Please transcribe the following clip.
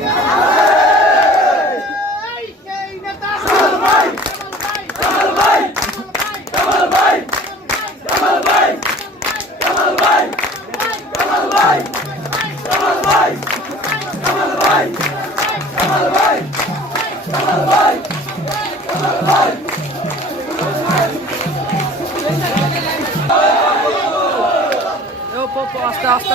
Yeah. আস্তে আস্তে আস্তে